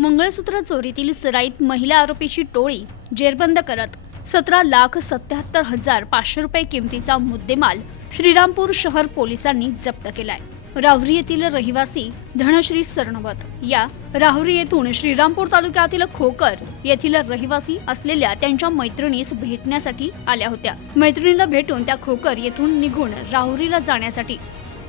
मंगळसूत्र चोरीतील सराईत महिला आरोपीची टोळी जेरबंद करत सतरा लाख सत्याहत्तर हजार पाचशे रुपये किमतीचा मुद्देमाल श्रीरामपूर शहर पोलिसांनी जप्त केलाय. राहुरी येथील रहिवासी धनश्री सरणवत या राहुरी येथून श्रीरामपूर तालुक्यातील खोकर येथील रहिवासी असलेल्या त्यांच्या मैत्रिणीस भेटण्यासाठी आल्या होत्या. मैत्रिणीला भेटून त्या खोकर येथून निघून राहुरीला जाण्यासाठी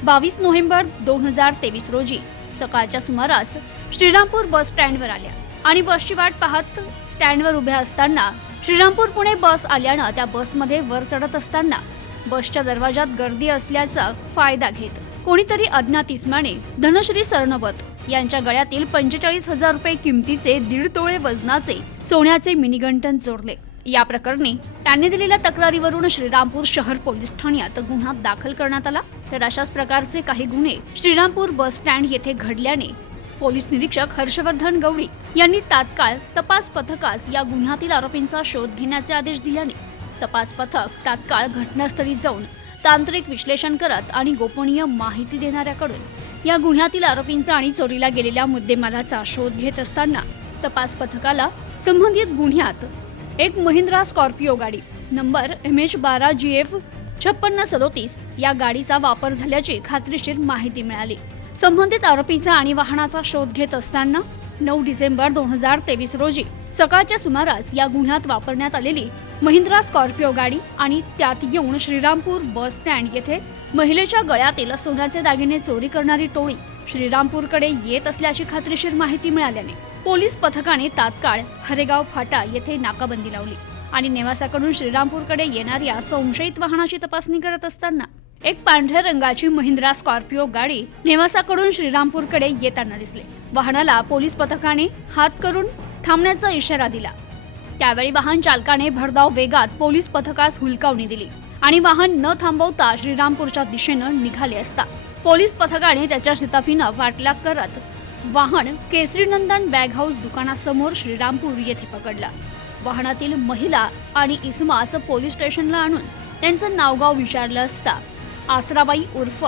बावीस नोव्हेंबर दोन हजार तेवीस रोजी सकाळच्या सुमारास श्रीरामपूर बस स्टँडवर आल्या. आणि बसची वाट पाहत स्टँडवर उभ्या असताना श्रीरामपूर पुणे बस आल्यानं त्या बसमध्ये वर चढत असताना बसच्या दरवाजात गर्दी असल्याचा फायदा घेत कोणीतरी अज्ञात इस्माने धनश्री सरनवत यांच्या गळ्यातील पंचेचाळीस हजार रुपये किमतीचे दीड तोळे वजनाचे सोन्याचे मिनीगंटन चोरले. या प्रकरणी त्यांनी दिलेल्या तक्रारीवरून श्रीरामपूर शहर पोलीस ठाण्यात गुन्हा दाखल करण्यात आला. तर अशाच प्रकारचे काही गुन्हे श्रीरामपूर बस स्टँड येथे घडल्याने पोलीस निरीक्षक हर्षवर्धन गवळी यांनी तात्काळ तपास पथकास या गुन्ह्यातील आरोपींचा शोध घेण्याचे आदेश दिल्याने तपास पथक तात्काळ घटनास्थळी जाऊन तांत्रिक विश्लेषण करत आणि गोपनीय माहिती देणाऱ्याकडून या गुन्ह्यातील आरोपींचा आणि चोरीला गेलेल्या मुद्देमालाचा शोध घेत असताना तपास पथकाला संबंधित गुन्ह्यात एक महिंद्रा स्कॉर्पिओ गाडी नंबर एम एच बारा जी एफ छप्पन्न सदोतीस या गाडीचा वापर झाल्याची खात्रीशीर माहिती मिळाली. संबंधित आरोपीचा आणि वाहनाचा शोध घेत असताना नऊ डिसेंबर दोन हजार तेवीस रोजी सकाळच्या सुमारास या गुन्ह्यात वापरण्यात आलेली महिंद्रा स्कॉर्पिओ गाडी आणि त्यात येऊन श्रीरामपूर बस स्टँड येथे महिलेच्या गळ्यातील सोन्याचे दागिने चोरी करणारी टोळी श्रीरामपूरकडे येत असल्याची खात्रीशीर माहिती मिळाल्याने पोलीस पथकाने तात्काळ हरेगाव फाटा येथे नाकाबंदी लावली आणि नेवासाकडून श्रीरामपूरकडे येणाऱ्या संशयित वाहनाची तपासणी करत असताना एक पांढऱ्या रंगाची महिंद्रा स्कॉर्पिओ गाडी नेवासाकडून श्रीरामपूरकडे येताना दिसले. वाहनाला पोलीस पथकाने हात करून थांबण्याचा इशारा दिला. त्यावेळी वाहन चालकाने भरधाव वेगात पोलीस पथकास हुलकावणी दिली आणि वाहन न थांबवता श्रीरामपूरच्या दिशेनं निघाले असता. पोलीस पथकाने त्याच्या शिताफीनं वाटला करत वाहन केसरीनंदन बॅग हाऊस दुकानासमोर श्रीरामपूर येथे पकडला. वाहनातील महिला आणि इस्मास पोलीस स्टेशनला आणून त्यांचं नावगाव विचारलं असता आसराबाई उर्फ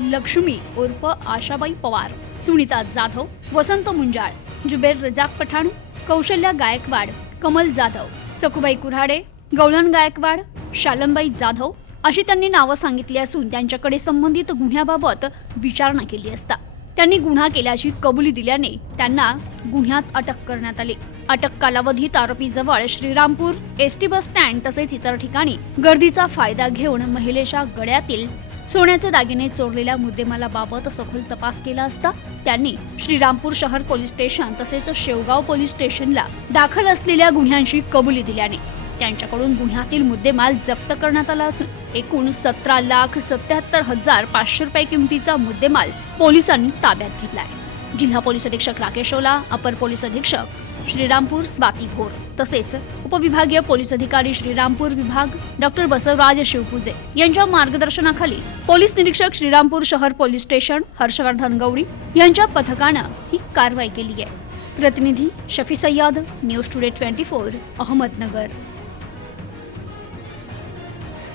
लक्ष्मी उर्फ आशाबाई पवार सुनीता जाधव वसंत मुंजाळ जुबेर रजाक पठाण कौशल्या गायकवाड कमल जाधव सखुबाई कुऱ्हाडे गवळण गायकवाड शालमबाई जाधव अशी त्यांनी नावं सांगितली असून त्यांच्याकडे संबंधित गुन्ह्याबाबत विचारणा केली असता. त्यांनी गुन्हा केल्याची कबुली दिल्याने त्यांना गुन्ह्यात अटक करण्यात आली. अटक कालावधीत आरोपीजवळ Shrirampur S T bus stand तसेच इतर ठिकाणी गर्दीचा फायदा घेऊन महिलेच्या गळ्यातील सोन्याचे दागिने चोरलेल्या मुद्देमालाबाबत सखोल तपास केला असता त्यांनी श्रीरामपूर शहर पोलीस स्टेशन तसेच शेवगाव पोलीस स्टेशनला दाखल असलेल्या गुन्ह्यांची कबुली दिल्याने त्यांच्याकडून गुन्ह्यातील मुद्देमाल जप्त करण्यात आला असून एकूण सतरा लाख सत्याहत्तर हजार पाचशे रुपये किमतीचा मुद्देमाल पोलिसांनी ताब्यात घेतलाय जिल्हा पोलीस अधीक्षक राकेश ओला अपर पोलीस अधीक्षक श्रीरामपूर स्वाती भोर तसेच उपविभागीय पोलीस अधिकारी श्रीरामपूर विभाग डॉक्टर बसवराज शिवपूजे यांच्या मार्गदर्शनाखाली पोलीस निरीक्षक श्रीरामपूर शहर पोलीस स्टेशन हर्षवर्धन गवळी यांच्या पथकानं ही कारवाई केली आहे. प्रतिनिधी Shafi Sayyad news today twenty four Ahmednagar.